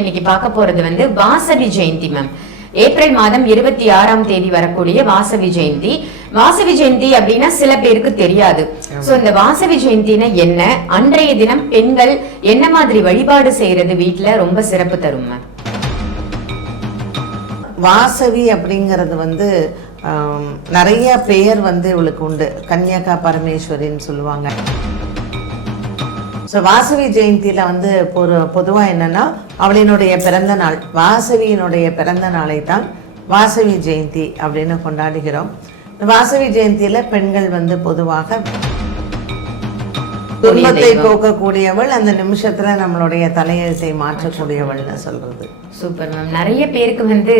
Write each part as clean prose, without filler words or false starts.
இன்னைக்கு பார்க்க போறது வாசவி ஜெயந்தி மேம். ஏப்ரல் மாதம் 26ஆம் தேதி வரக்கூடிய வாசவி ஜெயந்தி. வாசவி ஜெயந்தி அப்படின்னா சில பேருக்கு தெரியாது. சோ இந்த வாசவி ஜெயந்தினா என்ன, அன்றைய தினம் பெண்கள் என்ன மாதிரி வழிபாடு செய்யறது வீட்டுல ரொம்ப சிறப்பு தரும் மேம். வாசவி அப்படிங்கிறது நிறைய பெயர் இவளுக்கு உண்டு. கன்னியகா பரமேஸ்வரின்னு சொல்லுவாங்க. ஸோ வாசவி ஜெயந்தியில் பொதுவாக என்னன்னா அவளினுடைய பிறந்த நாள், வாசவியினுடைய பிறந்த நாளை தான் வாசவி ஜெயந்தி அப்படின்னு கொண்டாடுகிறோம். வாசவி ஜெயந்தியில் பெண்கள் பொதுவாக துன்பத்தை போக்கக்கூடியவள், அந்த நிமிஷத்துல நம்மளுடைய தலையெழுத்தை மாற்றக்கூடியவள்னு சொல்றது. Super ma'am. நிறைய பேருக்கு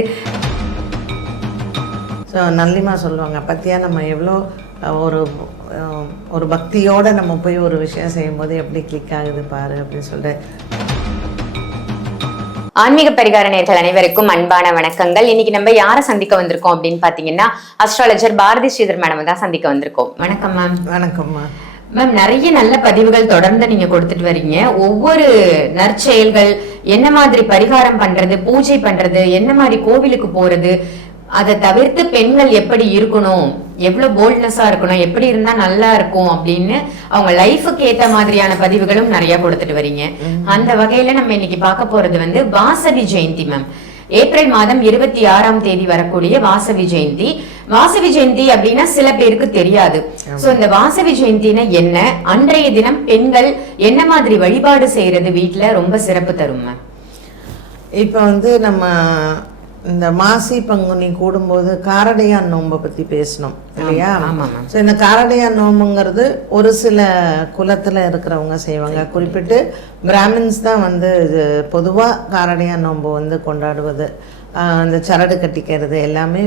ஸோ நல்லிமா சொல்லுவாங்க, பத்தியா நம்ம எவ்வளோ ஒரு பக்தியோட நம்ம போய் ஒரு விஷயம் செய்யும் போது எப்படி கிளிக் ஆகுது பாரு அப்படின்னு சொல்லிட்டு. ஆன்மீக பரிகார நேயர்கள் அனைவருக்கும் அன்பான வணக்கங்கள். இன்னைக்கு நம்ம யாரை சந்திக்க வந்திருக்கோம் அப்படின்னு பாத்தீங்கன்னா அஸ்ட்ராலஜர் பாரதி ஸ்ரீதர் மேடம் தான் சந்திக்க வந்திருக்கோம். வணக்கம் மேம். வணக்கம்மா மேம். நிறைய நல்ல பதிவுகள் தொடர்ந்து நீங்க கொடுத்துட்டு வரீங்க. ஒவ்வொரு நற்செயல்கள், என்ன மாதிரி பரிகாரம் பண்றது, பூஜை பண்றது, என்ன மாதிரி கோவிலுக்கு போறது, அதை தவிர்த்து பெண்கள் எப்படி இருக்கணும், எவ்வளவு போல்ட்னஸா இருக்கணும், எப்படி இருந்தா நல்லா இருக்கும் அப்படின்னு அவங்க லைஃபுக்கு ஏத்த மாதிரியான பதிவுகளும் நிறைய கொடுத்துட்டு வரீங்க. அந்த வகையில நம்ம இன்னைக்கு பார்க்க போறது வாசவி ஜெயந்தி மேம். ஏப்ரல் மாதம் 26ஆம் தேதி வரக்கூடிய வாசவி ஜெயந்தி. வாசவி ஜெயந்தி அப்படின்னா சில பேருக்கு தெரியாது. சோ இந்த வாசவி ஜெயந்தினா என்ன, அன்றைய தினம் பெண்கள் என்ன மாதிரி வழிபாடு செய்யறது வீட்டுல ரொம்ப சிறப்பு தரும் மேம். இப்ப நம்ம இந்த மாசி பங்குனி கூடும்போது காரடையான் நோன்பை பத்தி பேசணும் இல்லையா? ஸோ இந்த காரடையான் நோம்புங்கிறது ஒரு சில குலத்துல இருக்கிறவங்க செய்வாங்க. குறிப்பிட்டு பிராமின்ஸ் தான் பொதுவா காரடையான் நோன்பு கொண்டாடுவது, அந்த சரடு கட்டிக்கிறது எல்லாமே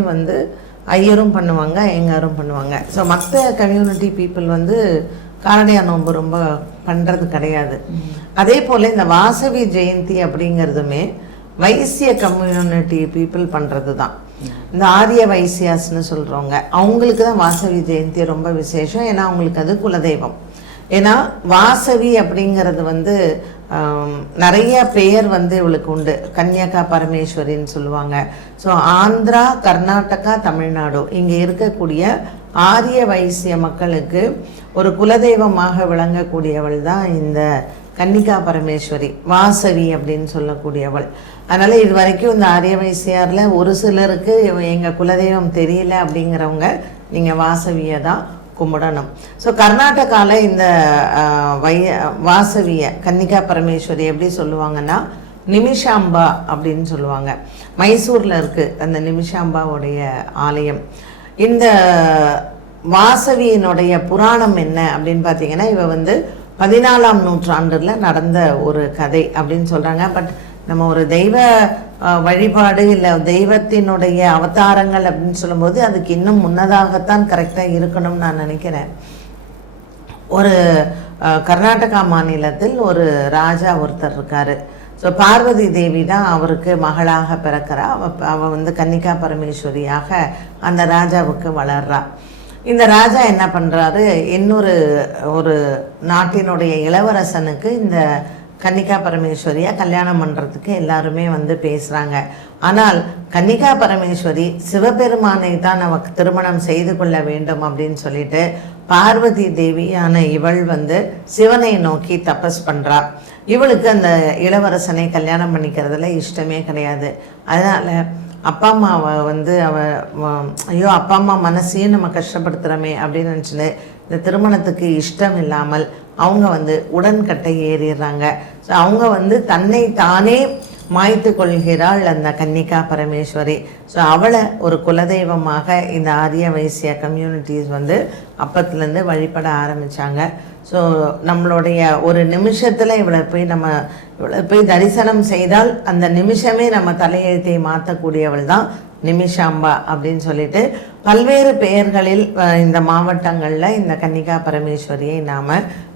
ஐயரும் பண்ணுவாங்க, ஐயங்காரும் பண்ணுவாங்க. ஸோ மற்ற கம்யூனிட்டி பீப்புள் காரடையான் நோன்பு ரொம்ப பண்றது கிடையாது. அதே போல இந்த வாசவி ஜெயந்தி அப்படிங்கிறதுமே வைசிய கம்யூனிட்டி பீப்புள் பண்ணுறது தான். இந்த ஆரிய வைசியாஸ்ன்னு சொல்கிறவங்க, அவங்களுக்கு தான் வாசவி ஜெயந்தி ரொம்ப விசேஷம். ஏன்னா அவங்களுக்கு அது குலதெய்வம். ஏன்னா வாசவி அப்படிங்கிறது நிறைய பெயர் இவளுக்கு உண்டு. கன்னியகா பரமேஸ்வரின்னு சொல்லுவாங்க. ஸோ ஆந்திரா, கர்நாடகா, தமிழ்நாடு இங்கே இருக்கக்கூடிய ஆரிய வைசிய மக்களுக்கு ஒரு குலதெய்வமாக விளங்கக்கூடியவள் தான் இந்த கன்னிகா பரமேஸ்வரி, வாசவி அப்படின்னு சொல்லக்கூடியவள். அதனால இது வரைக்கும் இந்த ஆரிய வைசியார்ல ஒரு சிலருக்கு எங்க குலதெய்வம் தெரியல அப்படிங்கிறவங்க நீங்க வாசவியை தான் கும்பிடணும். ஸோ கர்நாடகால இந்த வாசவிய கன்னிகா பரமேஸ்வரி எப்படி சொல்லுவாங்கன்னா நிமிஷாம்பா அப்படின்னு சொல்லுவாங்க. மைசூர்ல இருக்கு அந்த நிமிஷாம்பாவுடைய ஆலயம். இந்த வாசவியினுடைய புராணம் என்ன அப்படின்னு பார்த்தீங்கன்னா, இவ 14ஆம் நூற்றாண்டுல நடந்த ஒரு கதை அப்படின்னு சொல்றாங்க. பட் நம்ம ஒரு தெய்வ வழிபாடு இல்லை தெய்வத்தினுடைய அவதாரங்கள் அப்படின்னு சொல்லும்போது அதுக்கு இன்னும் முன்னதாகத்தான் கரெக்டாக இருக்கணும்னு நான் நினைக்கிறேன். ஒரு கர்நாடகா மாநிலத்தில் ஒரு ராஜா ஒருத்தர் இருக்காரு. ஸோ பார்வதி தேவி தான் அவருக்கு மகளாக பிறக்கிறா. அவ கன்னிகா பரமேஸ்வரியாக அந்த ராஜாவுக்கு வளர்றா. இந்த ராஜா என்ன பண்ணுறாரு, ஒரு நாட்டினுடைய இளவரசனுக்கு இந்த கன்னிகா பரமேஸ்வரியை கல்யாணம் பண்ணுறதுக்கு எல்லாருமே பேசுகிறாங்க. ஆனால் கன்னிகா பரமேஸ்வரி சிவபெருமானை தான் நமக்கு திருமணம் செய்து கொள்ள வேண்டும் அப்படின்னு சொல்லிட்டு பார்வதி தேவியான இவள் சிவனை நோக்கி தபஸ் பண்ணுறா. இவளுக்கு அந்த இளவரசனை கல்யாணம் பண்ணிக்கிறதுல இஷ்டமே கிடையாது. அதனால் அப்பா அம்மாவை ஐயோ அப்பா அம்மா மனசையும் நம்ம கஷ்டப்படுத்துகிறோமே அப்படின்னு நினச்சிட்டு இந்த திருமணத்துக்கு இஷ்டம் இல்லாமல் அவங்க உடன்கட்டை ஏறிடுறாங்க. ஸோ அவங்க தன்னை தானே மாய்த்து கொள்கிறாள் அந்த கன்னிகா பரமேஸ்வரி. ஸோ அவளை ஒரு குலதெய்வமாக இந்த ஆரிய வைசிய கம்யூனிட்டிஸ் அப்பத்துலேருந்து வழிபட ஆரம்பித்தாங்க. ஸோ நம்மளுடைய ஒரு நிமிஷத்தில் இவளை போய் தரிசனம் செய்தால் அந்த நிமிஷமே நம்ம தலையெழுத்தை மாற்றக்கூடியவள் தான் நிமிஷாம்பா அப்படின்னு சொல்லிட்டு பல்வேறு பெயர்களில் இந்த மாவட்டங்களில் இந்த கன்னிகா பரமேஸ்வரியை நாம்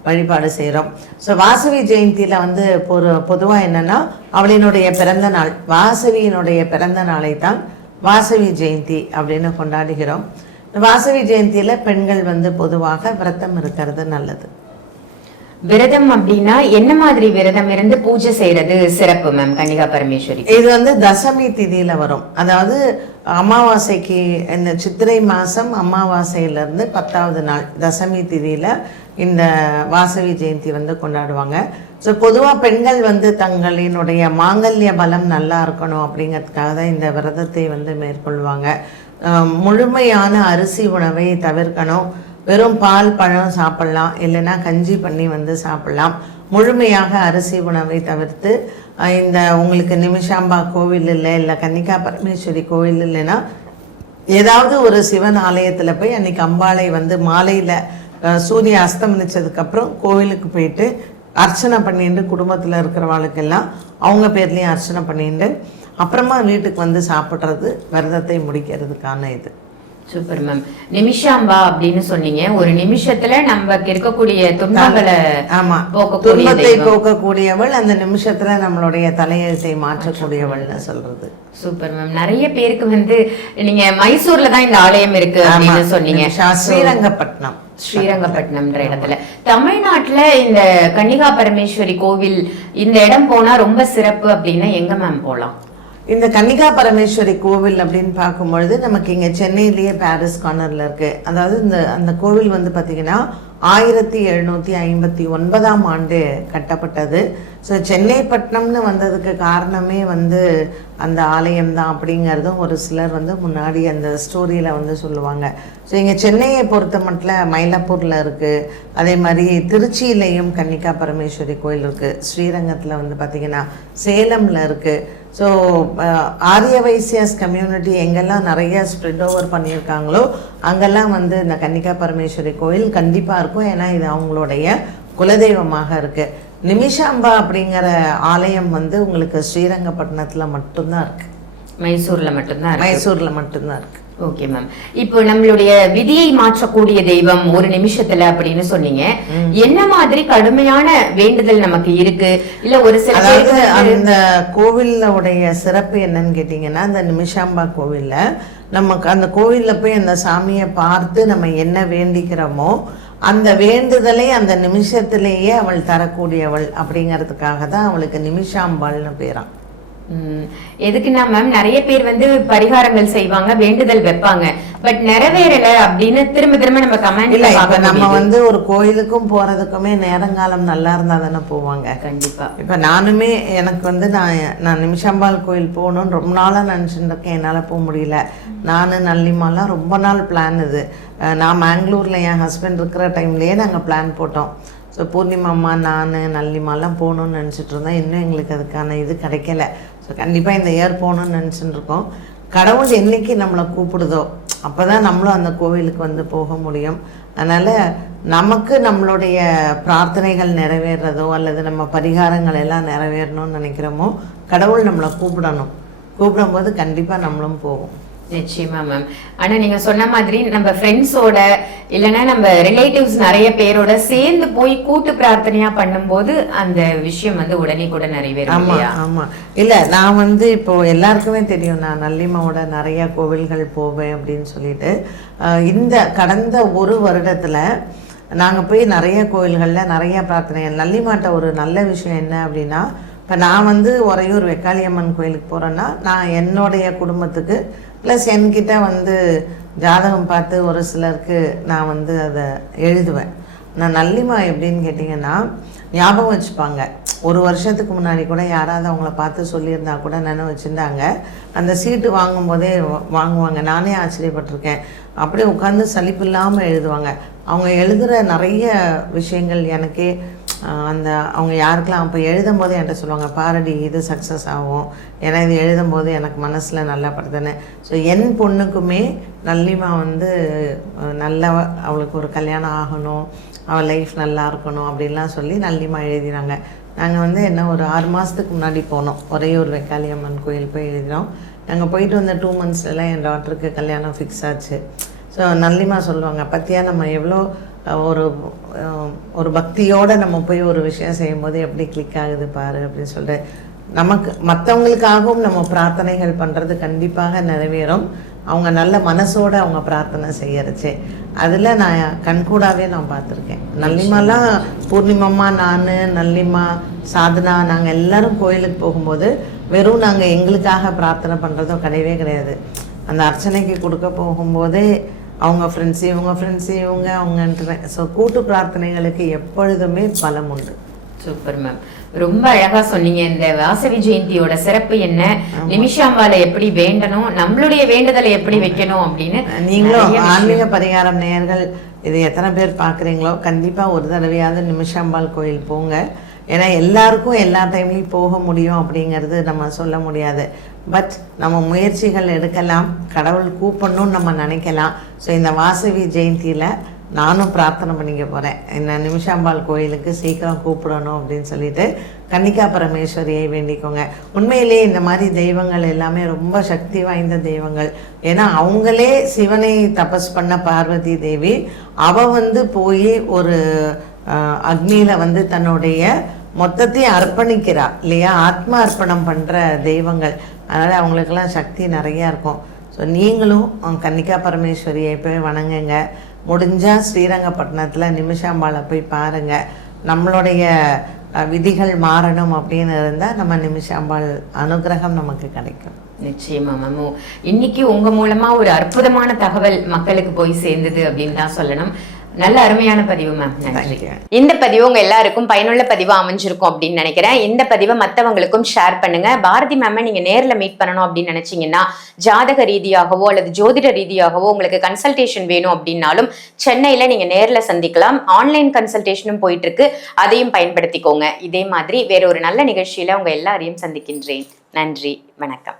வழிபாடு செய்கிறோம். ஸோ வாசவி ஜெயந்தியில் பொதுவாக என்னென்னா அவளினுடைய பிறந்த நாள், வாசவியினுடைய பிறந்த நாளை தான் வாசவி ஜெயந்தி அப்படின்னு கொண்டாடுகிறோம். வாசவி ஜெயந்தியில் பெண்கள் பொதுவாக விரதம் இருக்கிறது நல்லது. விரதம் அப்படின்னா என்ன மாதிரி விரதம் இருந்து பூஜை செய்யறது சிறப்பு மேம் கன்னிகா பரமேஸ்வரி? இது வந்து தசமி திதியில வரும். அதாவது அமாவாசைக்கு இந்த சித்திரை மாசம் அமாவாசையில இருந்து 10வது நாள் தசமி திதியில இந்த வாசவி ஜெயந்தி வந்து கொண்டாடுவாங்க. ஸோ பொதுவாக பெண்கள் வந்து தங்களினுடைய மாங்கல்ய பலம் நல்லா இருக்கணும் அப்படிங்கிறதுக்காக தான் இந்த விரதத்தை வந்து மேற்கொள்வாங்க. முழுமையான அரிசி உணவை தவிர்க்கணும். வெறும் பால் பழம் சாப்பிட்லாம், இல்லைன்னா கஞ்சி பண்ணி வந்து சாப்பிட்லாம். முழுமையாக அரிசி உணவை தவிர்த்து இந்த உங்களுக்கு நிமிஷாம்பா கோவில் இல்லை கன்னிகா பரமேஸ்வரி கோவில் இல்லைன்னா ஏதாவது ஒரு சிவன் ஆலயத்தில் போய் அன்னைக்கு அம்பாளை வந்து மாலையில் சூரிய அஸ்தமிச்சதுக்கப்புறம் கோவிலுக்கு போயிட்டு அர்ச்சனை பண்ணிட்டு குடும்பத்தில் இருக்கிறவாளுக்கெல்லாம் அவங்க பேர்லேயும் அர்ச்சனை பண்ணிட்டு அப்புறமா வீட்டுக்கு வந்து சாப்பிட்றது விரதத்தை முடிக்கிறதுக்கான இது. Super ma'am. நிமிஷாம்பா அப்படின்னு சொன்னீங்க. ஒரு நிமிஷத்துல நமக்கு இருக்கக்கூடிய துன்பங்களை துன்பத்தை போக்கக்கூடியவள், அந்த நிமிஷத்துல நம்மளுடைய தலையெழுத்தை மாற்றக்கூடியவள்னு சொல்றது. Super ma'am. நிறைய பேருக்கு வந்து நீங்க மைசூர்ல தான் இந்த ஆலயம் இருக்கு அப்படின்னு சொன்னீங்க. ஸ்ரீரங்கப்பட்டினம்ன்ற இடத்துல. தமிழ்நாட்டுல இந்த கன்னிகா பரமேஸ்வரி கோவில் இந்த இடம் போனா ரொம்ப சிறப்பு அப்படின்னா எங்க மேம் போலாம்? இந்த கன்னிகா பரமேஸ்வரி கோவில் அப்படின்னு பார்க்கும்பொழுது நமக்கு இங்கே சென்னையிலேயே பாரிஸ் கார்னரில் இருக்குது. அதாவது அந்த கோவில் வந்து பார்த்திங்கன்னா 1759ஆம் ஆண்டு கட்டப்பட்டது. ஸோ சென்னை பட்டணம்னு வந்ததுக்கு காரணமே வந்து அந்த ஆலயம் தான் அப்படிங்கிறதும் ஒரு சிலர் வந்து முன்னாடி அந்த ஸ்டோரியில் வந்து சொல்லுவாங்க. ஸோ இங்கே சென்னையை பொறுத்த மட்டும் மயிலாப்பூரில் இருக்குது, அதே மாதிரி திருச்சியிலையும் கன்னிகா பரமேஸ்வரி கோயில் இருக்குது, ஸ்ரீரங்கத்தில் வந்து பார்த்திங்கன்னா சேலமில் இருக்குது. ஸோ ஆரிய வைசியாஸ் கம்யூனிட்டி எங்கெல்லாம் நிறைய ஸ்ப்ரெட் ஓவர் பண்ணியிருக்காங்களோ அங்கெல்லாம் வந்து இந்த கன்னிகா பரமேஸ்வரி கோயில் கண்டிப்பாக இருக்கும். ஏன்னா இது அவங்களுடைய குலதெய்வமாக இருக்குது. நிமிஷாம்பா அப்படிங்கிற ஆலயம் வந்து உங்களுக்கு ஸ்ரீரங்கப்பட்டினத்தில் மட்டும்தான் இருக்குது. மைசூரில் மட்டும்தான் இருக்குது. Okay ma'am. இப்போ நம்மளுடைய விதியை மாற்றக்கூடிய தெய்வம் ஒரு நிமிஷத்துல அப்படின்னு சொன்னீங்க. என்ன மாதிரி கடுமையான வேண்டுதல் நமக்கு இருக்கு? இல்ல ஒரு சில அந்த கோவிலுடைய சிறப்பு என்னன்னு கேட்டீங்கன்னா, அந்த நிமிஷாம்பா கோவில்ல நமக்கு அந்த கோவில்ல போய் அந்த சாமியை பார்த்து நம்ம என்ன வேண்டிக்கிறோமோ அந்த வேண்டுதலை அந்த நிமிஷத்திலேயே அவள் தரக்கூடியவள் அப்படிங்கிறதுக்காக தான் அவளுக்கு நிமிஷாம்பாள்னு பேராம். எதுக்குன்னா மேம் நிறைய பேர் வந்து பரிகாரங்கள் செய்வாங்க, வேண்டுதல் வைப்பாங்க, பட் நிறைவேறல அப்படின்னு திரும்ப திரும்ப நம்ம கமெண்ட் இல்ல. இப்ப நம்ம வந்து ஒரு கோயிலுக்கும் போறதுக்குமே நேரங்காலம் நல்லா இருந்தா தானே போவாங்க. கண்டிப்பா. இப்ப நானுமே எனக்கு வந்து நான் நிமிஷாம்பாள் கோயில் போகணும்னு ரொம்ப நாளா நினைச்சுட்டு இருக்கேன். என்னால போக முடியல. நானு நல்லிமாலாம் ரொம்ப நாள் பிளான். இது நான் மேங்களூர்ல என் ஹஸ்பண்ட் இருக்கிற டைம்லயே நாங்க பிளான் போட்டோம். ஸோ பூர்ணிமாம்மா நான் நல்லிமாலாம் போகணுன்னு நினச்சிட்டு இருந்தோம். இன்னும் எங்களுக்கு அதுக்கான இது கிடைக்கல. ஸோ கண்டிப்பாக இந்த இயர் போகணுன்னு நினச்சிட்டு இருக்கோம். கடவுள் என்னைக்கு நம்மளை கூப்பிடுதோ அப்போ தான் நம்மளும் அந்த கோவிலுக்கு வந்து போக முடியும். அதனால் நமக்கு நம்மளுடைய பிரார்த்தனைகள் நிறைவேறதோ அல்லது நம்ம பரிகாரங்கள் எல்லாம் நிறைவேறணும்னு நினைக்கிறோமோ கடவுள் நம்மளை கூப்பிடும்போது கண்டிப்பாக நம்மளும் போவோம். நிச்சயமா மேம். ஆனா நீங்க சொன்ன மாதிரி நம்ம ஃப்ரெண்ட்ஸோட இல்லைன்னா நம்ம ரிலேட்டிவ்ஸ் நிறைய பேரோட சேர்ந்து போய் கூட்டு பிரார்த்தனையா பண்ணும்போது அந்த விஷயம் வந்து உடனே கூட நிறைவேறும். ஆமா. இல்ல நான் வந்து இப்போ எல்லாருக்குமே தெரியும், நான் நல்லிமாவோட நிறைய கோவில்கள் போவேன் அப்படின்னு சொல்லிட்டு. இந்த கடந்த ஒரு வருடத்துல நாங்கள் போய் நிறைய கோவில்களில் நிறைய பிரார்த்தனை. நல்லிமாட்ட ஒரு நல்ல விஷயம் என்ன அப்படின்னா, இப்போ நான் வந்து உறையூர் வெக்காளியம்மன் கோயிலுக்கு போகிறேன்னா நான் என்னுடைய குடும்பத்துக்கு ப்ளஸ் என்கிட்ட வந்து ஜாதகம் பார்த்து ஒரு சிலருக்கு நான் வந்து அதை எழுதுவேன். நான் நல்லிமா எப்படின்னு கேட்டிங்கன்னா ஞாபகம் வச்சுப்பாங்க. ஒரு வருஷத்துக்கு முன்னாடி கூட யாராவது அவங்கள பார்த்து சொல்லியிருந்தா கூட நினைவு வச்சுருந்தாங்க. அந்த சீட்டு வாங்கும்போதே வாங்குவாங்க. நானே ஆச்சரியப்பட்டிருக்கேன். அப்படியே உட்காந்து சலிப்பு இல்லாமல் எழுதுவாங்க. அவங்க எழுதுகிற நிறைய விஷயங்கள் எனக்கே அவங்க யாருக்கெல்லாம் அப்போ எழுதும் போது என்கிட்ட சொல்லுவாங்க, பாரடி இது சக்ஸஸ் ஆகும், ஏன்னா இது எழுதும்போது எனக்கு மனசில் நல்லா படுதுன்னு. ஸோ என் பொண்ணுக்குமே நல்லிமா வந்து நல்லா அவளுக்கு ஒரு கல்யாணம் ஆகணும், அவள் லைஃப் நல்லா இருக்கணும் அப்படின்லாம் சொல்லி நல்லிமா எழுதினாங்க. நாங்கள் வந்து என்ன ஒரு 6 மாதத்துக்கு முன்னாடி போனோம். ஒரே ஒரு வெக்காளியம்மன் கோயில் போய் எழுதினோம். நாங்கள் போயிட்டு வந்த 2 monthsலாம் என் டாக்டருக்கு கல்யாணம் ஃபிக்ஸ் ஆச்சு. ஸோ நல்லிமா சொல்லுவாங்க, பற்றியா நம்ம எவ்வளோ ஒரு பக்தியோடு நம்ம போய் ஒரு விஷயம் செய்யும்போது எப்படி கிளிக் ஆகுது பாரு அப்படின்னு சொல்லிட்டு. நமக்கு மற்றவங்களுக்காகவும் நம்ம பிரார்த்தனைகள் பண்ணுறது கண்டிப்பாக நிறைவேறும். அவங்க நல்ல மனசோட அவங்க பிரார்த்தனை செய்யறச்சு அதில் நான் கண்கூடாவே நான் பார்த்துருக்கேன். நல்லிமாலாம் பூர்ணிமம்மா, நான், நல்லிமா, சாதனா, நாங்கள் எல்லாரும் கோயிலுக்கு போகும்போது வெறும் நாங்கள் எங்களுக்காக பிரார்த்தனை பண்ணுறதும் கிடையவே கிடையாது. அந்த அர்ச்சனைக்கு கொடுக்க போகும்போதே அவங்க ஃப்ரெண்ட்ஸு, இவங்க ஃப்ரெண்ட்ஸு, இவங்க அவங்கன்ற ஸோ கூட்டு பிரார்த்தனைகளுக்கு எப்பொழுதுமே பலம் உண்டு. சூப்பர் மேம், ரொம்ப அழகா சொன்னீங்க. இந்த வாசவி ஜெயந்தியோட சிறப்பு என்ன, நிமிஷாம்பால எப்படி வேண்டணும், நம்மளுடைய வேண்டுதலை எப்படி வைக்கணும் அப்படின்னு. நீங்களும் ஆன்மீக பரிகாரம் நேயர்கள் இது எத்தனை பேர் பார்க்குறீங்களோ கண்டிப்பாக ஒரு தடவையாவது நிமிஷாம்பாள் கோயில் போங்க. ஏன்னா எல்லாருக்கும் எல்லா டைம்லையும் போக முடியும் அப்படிங்கிறது நம்ம சொல்ல முடியாது. பட் நம்ம முயற்சிகள் எடுக்கலாம், கடவுள் கூப்பிடணும்னு நம்ம நினைக்கலாம். ஸோ இந்த வாசவி ஜெயந்தியில் நானும் பிரார்த்தனை பண்ணிக்க போகிறேன், இந்த நிமிஷாம்பாள் கோயிலுக்கு சீக்கிரம் கூப்பிடணும் அப்படின்னு சொல்லிட்டு கன்னிகா பரமேஸ்வரியை வேண்டிக்கோங்க. உண்மையிலேயே இந்த மாதிரி தெய்வங்கள் எல்லாமே ரொம்ப சக்தி வாய்ந்த தெய்வங்கள். ஏன்னா அவங்களே சிவனை தபஸ் பண்ண பார்வதி தேவி, அவ போய் ஒரு அக்னியில் தன்னுடைய மொத்தத்தையும் அர்ப்பணிக்கிறா இல்லையா, ஆத்மா அர்ப்பணம் பண்ணுற தெய்வங்கள். அதனால் அவங்களுக்கெல்லாம் சக்தி நிறையா இருக்கும். ஸோ நீங்களும் கன்னிகா பரமேஸ்வரியை போய் வணங்குங்க. முடிஞ்சால் ஸ்ரீரங்கப்பட்டினத்தில் நிமிஷாம்பாளை போய் பாருங்கள். நம்மளுடைய விதிகள் மாறணும் அப்படின்னு இருந்தால் நம்ம நிமிஷாம்பாள் அனுகிரகம் நமக்கு கிடைக்கும். நிச்சயமா மேம், இன்னைக்கு உங்க மூலமா ஒரு அற்புதமான தகவல் மக்களுக்கு போய் சேர்ந்தது அப்படின்னு தான் சொல்லணும். நல்ல அருமையான பதிவு மேம், நன்றி. இந்த பதிவு உங்க எல்லாருக்கும் பயனுள்ள பதிவா அமைஞ்சிருக்கும் அப்படின்னு நினைக்கிறேன். இந்த பதிவை மற்றவங்களுக்கும் ஷேர் பண்ணுங்க. பாரதி மேம் நீங்க நேர்ல மீட் பண்ணணும் அப்படின்னு நினைச்சீங்கன்னா, ஜாதக ரீதியாகவோ அல்லது ஜோதிட ரீதியாகவோ உங்களுக்கு கன்சல்டேஷன் வேணும் அப்படின்னாலும் சென்னையில நீங்க நேர்ல சந்திக்கலாம். ஆன்லைன் கன்சல்டேஷனும் போயிட்டு இருக்கு, அதையும் பயன்படுத்திக்கோங்க. இதே மாதிரி வேற ஒரு நல்ல நிகழ்ச்சியில உங்க எல்லாரையும் சந்திக்கின்றேன். நன்றி, வணக்கம்.